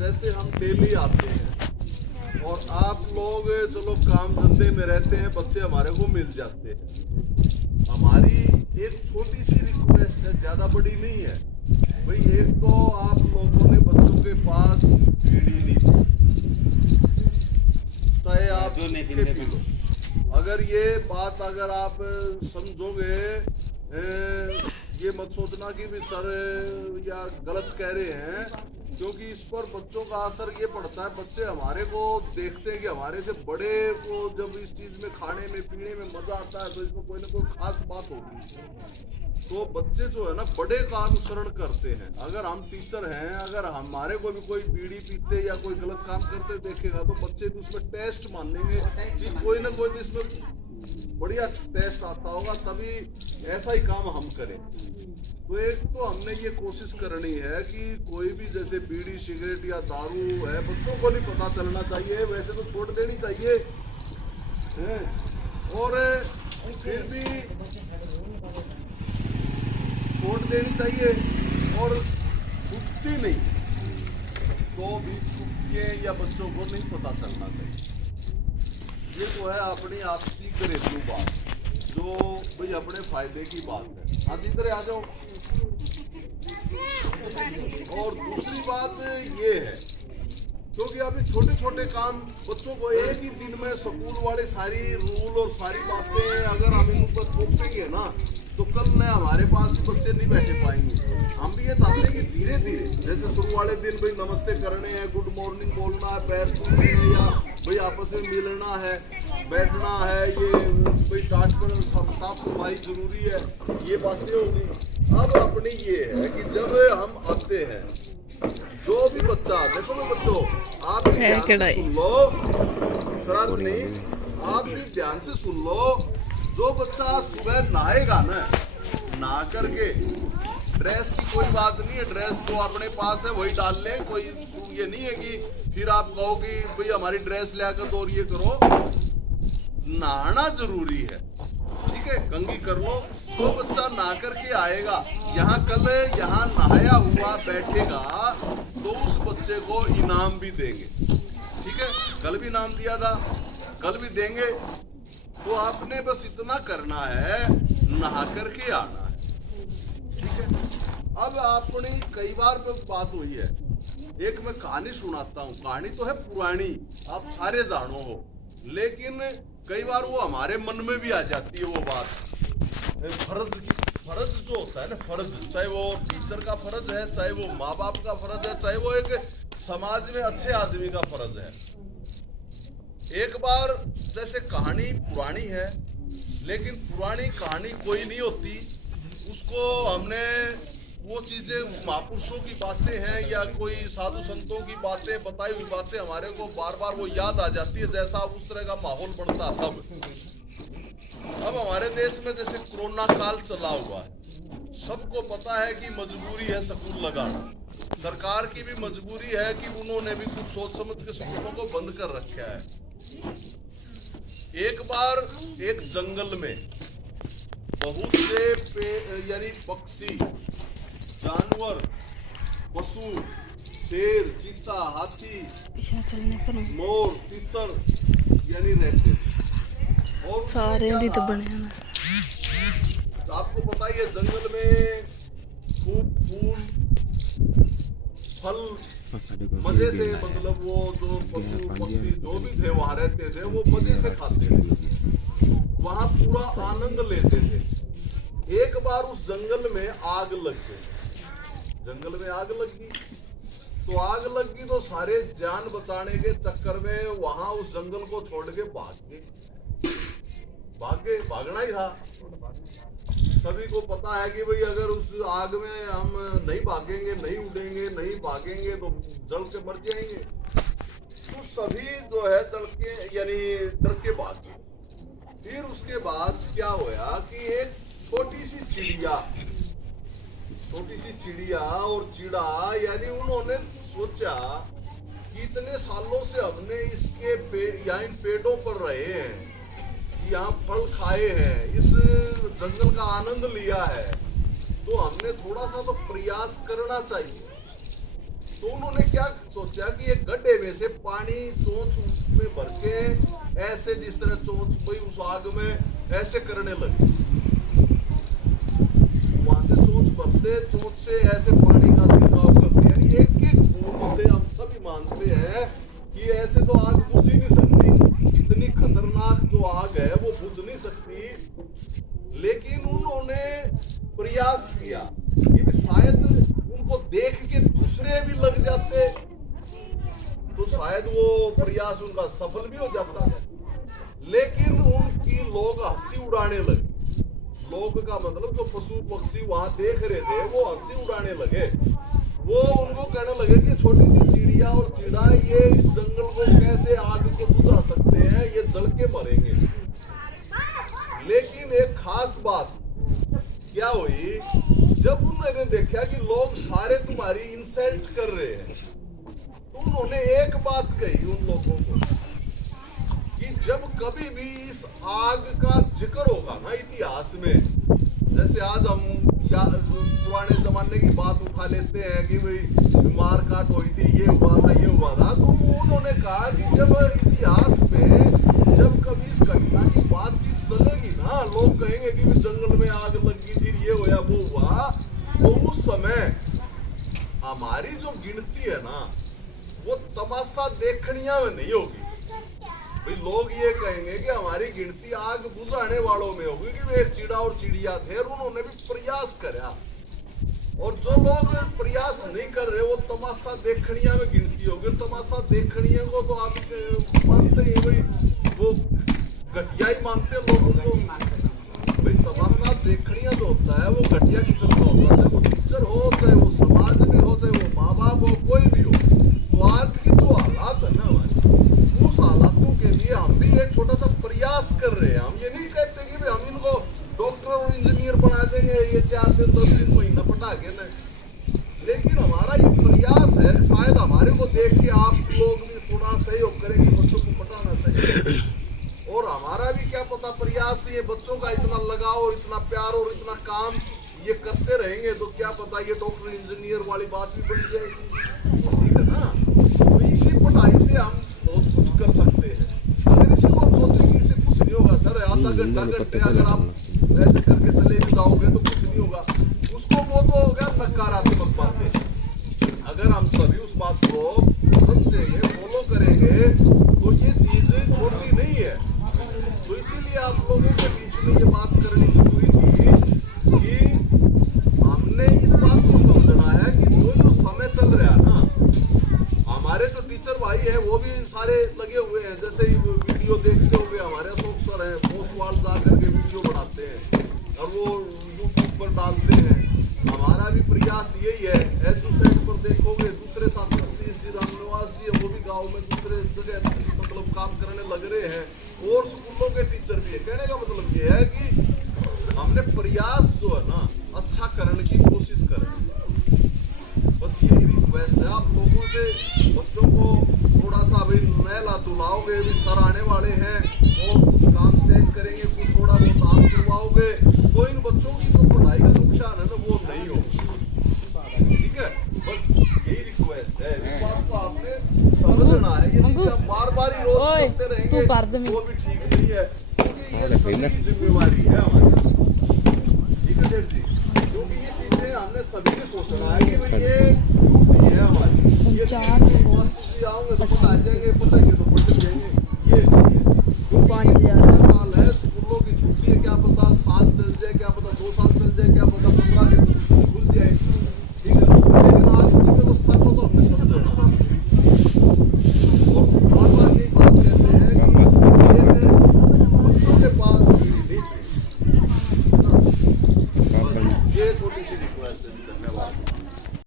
जैसे हम डेली आते हैं और आप लोग चलो काम धंधे में रहते हैं, बच्चे हमारे को मिल जाते हैं। हमारी एक छोटी सी रिक्वेस्ट है, ज्यादा बड़ी नहीं है भाई। एक तो आप लोगों ने बच्चों के पास बीड़ी नहीं चाहे आप पी लो। अगर ये बात अगर आप समझोगे, ये मत सोचना कि भी सर या गलत कह रहे हैं, क्योंकि इस पर बच्चों का असर ये पड़ता है। बच्चे हमारे को देखते हैं कि हमारे से बड़े को जब इस चीज में खाने में पीने में मजा आता है तो इसमें कोई ना कोई खास बात होती है। तो बच्चे जो है ना बड़े का अनुसरण करते हैं। अगर हम टीचर हैं, अगर हमारे को भी कोई बीड़ी पीते या कोई गलत काम करते देखेगा तो बच्चे भी उसमें टेस्ट मानेंगे कि कोई ना कोई तो इसमें बढ़िया टेस्ट आता होगा, तभी ऐसा ही काम हम करें। तो एक तो हमने ये कोशिश करनी है कि कोई भी जैसे बीड़ी सिगरेट या दारू है, बच्चों को नहीं पता चलना चाहिए, वैसे तो छोड़ देनी चाहिए और फिर भी छोड़ देनी चाहिए और छूटती नहीं तो भी छूट के या बच्चों को नहीं पता चलना चाहिए। ये तो है अपनी आपसी घरेलू बात जो भाई अपने फायदे की बात है। हाँ जी, इधर आ जाओ। और दूसरी बात ये है, क्योंकि अभी छोटे छोटे काम बच्चों को एक ही दिन में स्कूल वाले सारी रूल और सारी बातें अगर हम इन पर थोपेंगे ना तो कल न हमारे पास बच्चे नहीं बैठे पाएंगे। हम भी ये चाहते हैं कि धीरे धीरे जैसे शुरू वाले दिन भाई नमस्ते करने हैं, गुड मॉर्निंग बोलना है, पैर छूने हैं या भाई आपस में मिलना है, बैठना है, ये भाई टाट कर साफ सफाई जरूरी है, ये बातें होगी। अब अपनी ये है कि जब हम आते हैं जो भी बच्चा, देखो ना बच्चों आप भी ध्यान से सुन लो, शरारत नहीं, आप भी ध्यान से सुन लो। जो बच्चा सुबह नहाएगा ना, नहा करके ड्रेस की कोई बात नहीं है, ड्रेस जो अपने पास है वही डाल ले। कोई ये नहीं है कि फिर आप कहोगे भाई हमारी ड्रेस ले आकर तो ये करो। नहाना जरूरी है, ठीक है, कंघी कर लो। जो बच्चा नहा करके आएगा, यहाँ कल यहाँ नहाया हुआ बैठेगा तो उस बच्चे को इनाम भी देंगे, ठीक है। कल भी इनाम दिया था, कल भी देंगे। तो आपने बस इतना करना है, नहा करके आना है, ठीक है। अब आपने कई बार बात हुई है, एक मैं कहानी सुनाता हूँ। कहानी तो है पुरानी, आप सारे जानो हो, लेकिन कई बार वो हमारे मन में भी आ जाती है वो बात। फर्ज की, फर्ज जो होता है ना, फर्ज, चाहे वो टीचर का फर्ज है, चाहे वो माँ बाप का फर्ज है, चाहे वो एक समाज में अच्छे आदमी का फर्ज है। एक बार जैसे कहानी पुरानी है, लेकिन पुरानी कहानी कोई नहीं होती, उसको हमने वो चीजें महापुरुषों की बातें हैं या कोई साधु संतों की बातें, बताई हुई बातें हमारे को बार बार वो याद आ जाती है, जैसा उस तरह का माहौल बनता तब। अब हमारे देश में जैसे कोरोना काल चला हुआ है, सबको पता है कि मजबूरी है स्कूल लगाना, सरकार की भी मजबूरी है कि उन्होंने भी कुछ सोच समझ के स्कूलों को बंद कर रखा है। एक बार एक जंगल में बहुत से यानी पक्षी, जानवर, पशु, शेर, चीता, हाथी, मोर, तीतर यानी रहते थे। और सारे दी तो बने हैं। तो आपको पता ही है जंगल में खूब फूल फल मजे से, मतलब वो जो पशु पक्षी जो भी थे वहां रहते थे वो मजे से खाते थे, वहां पूरा आनंद लेते थे। एक बार उस जंगल में आग लग गई, जंगल में आग लग गई। तो आग लग गई तो सारे जान बचाने के चक्कर में वहां उस जंगल को छोड़ के भागना ही था। सभी को पता है कि भाई अगर उस आग में हम नहीं भागेंगे, नहीं उड़ेंगे, नहीं भागेंगे तो जल के मर जाएंगे। तो सभी जो है जल के यानी डर के भाग गए। फिर उसके बाद क्या हुआ कि एक छोटी सी चिड़िया और चिड़ा, यानी उन्होंने सोचा कि इतने सालों से हमने इसके इन पेड़ों पर रहे हैं, यहाँ फल खाए हैं, इस जंगल का आनंद लिया है, तो हमने थोड़ा सा तो प्रयास करना चाहिए। तो उन्होंने क्या सोचा कि एक गड्ढे में से पानी चोंच में भर के ऐसे जिस तरह चोंच भाई उस आग में ऐसे करने लगे। वहां से चोंच भरते, चोंच से ऐसे पानी का छिड़काव करते, यानी एक एक बूंद से हम सभी मानते हैं कि ऐसे तो आग बुझ ही नहीं सकती, इतनी खतरनाक जो आग है वो बुझ नहीं सकती। लेकिन उन्होंने प्रयास किया कि शायद उनको देख के दूसरे भी लग जाते तो शायद वो प्रयास उनका सफल भी हो जाता है। लेकिन उनकी लोग हंसी उड़ाने लगे। लोग का मतलब जो पशु पक्षी वहां देख रहे थे वो हंसी उड़ाने लगे। वो उनको कहने लगे कि छोटी सी चिड़िया और चिड़ा ये इस जंगल को कैसे आग को बुझा सकते हैं, ये जल के मरेंगे। लेकिन एक खास बात क्या हुई, जब उन्होंने देखा कि लोग सारे तुम्हारी इंसल्ट कर रहे हैं तो उन्होंने एक बात कही उन लोगों को कि जब कभी भी इस आग का जिक्र होगा ना इतिहास में, जैसे आज हम पुराने जमाने की बात उठा लेते हैं कि भाई मार काट हुई थी, ये हुआ था, ये हुआ था, तो उन्होंने कहा कि जब इतिहास में जब कभी इस घटना की बातचीत चलेगी ना, लोग कहेंगे कि जंगल में आग लगी थी, ये हुआ वो हुआ, तो उस समय हमारी जो गिनती है ना वो तमाशा देखनिया में नहीं होगी। भाई लोग ये कहेंगे कि हमारी गिनती आग बुझाने वालों में होगी कि वे एक चिड़ा और चिड़िया थे और उन्होंने भी प्रयास करा। और जो लोग प्रयास नहीं कर रहे वो तमाशा देखनिया में गिनती होगी। तमाशा देखनिया को तो आप मानते ही भाई वो घटिया ही मानते हैं लोग उनको। भाई तमाशा देखनिया जो होता है वो घटिया किस्म का होता है, चाहे वो टीचर हो, चाहे वो समाज में हो, चाहे वो माँ बाप हो, कोई भी हो। तो आज की जो हालात है ना हमारे, उस हालातों के लिए हम भी एक छोटा सा प्रयास कर रहे हैं। हम ये नहीं कहते कि भाई हम इनको डॉक्टर और इंजीनियर बना देंगे ये 4 दिन 10 दिन महीना पटा के नहीं, लेकिन हमारा ये प्रयास है, शायद हमारे को देख के आप लोग भी थोड़ा सहयोग करेंगे बच्चों को पढ़ाना चाहिए। और हमारा भी क्या पता प्रयास ये बच्चों का इतना लगाव, इतना प्यार और इतना काम ये करते रहेंगे तो क्या पता ये डॉक्टर इंजीनियर वाली बात भी बन जाएगी, ठीक है ना। तो इसी पढ़ाई से हम बहुत कुछ कर सकते हैं। अगर इसी को हम सोचेंगे इससे कुछ नहीं होगा सर, आधा घंटा घंटे अगर आप ऐसे करके चले जाओगे तो कुछ नहीं होगा, उसको वो तो हो गया नकारात्मक बातें। अगर हम सभी उस बात को समझेंगे, फॉलो करेंगे तो ये चीज छोटी नहीं है। तो इसीलिए आप लोगों के बीच में ये बात करनी जरूरी थी कि हमने इस बात को समझना है कि जो समय चल रहा है ना, हमारे जो टीचर भाई है वो भी सारे लगे हुए हैं। जैसे वीडियो देखते हुए हमारे अशोक सर हैं, पोस्टवाल जा करके वीडियो बनाते हैं और वो यूट्यूब पर डालते हैं। हमारा भी प्रयास यही है। एजुसेट पर देखोगे दूसरे साथी सतीश जी, रामनिवास जी, वो भी गाँव में दूसरे जगह मतलब काम करने लग रहे हैं और स्कूलों के टीचर भी है। कहने का मतलब ये है कि हमने प्रयास जो है ना अच्छा करने की कोशिश करें। बस यही रिक्वेस्ट है आप लोगों से। बच्चों को थोड़ा सा अभी नहला धुलाओगे, अभी सर आने वाले हैं और कुछ काम चेक करेंगे, कुछ थोड़ा बहुत आप करवाओगे तो इन बच्चों की जो पढ़ाई का नुकसान है ना वो नहीं होगा, ठीक है। बस यही रिक्वेस्ट है, इस बात को आपने समझना है। ये चीज हम बार बार ही रोज करते रहेंगे वो भी ठीक नहीं है, क्योंकि ये सबकी जिम्मेवारी है हमारी, ठीक है सेठ जी। क्योंकि ये चीजें हमने सभी ने सोचना है कि भाई ये ड्यूटी है हमारी। ये आओगे तो पता आ जाएंगे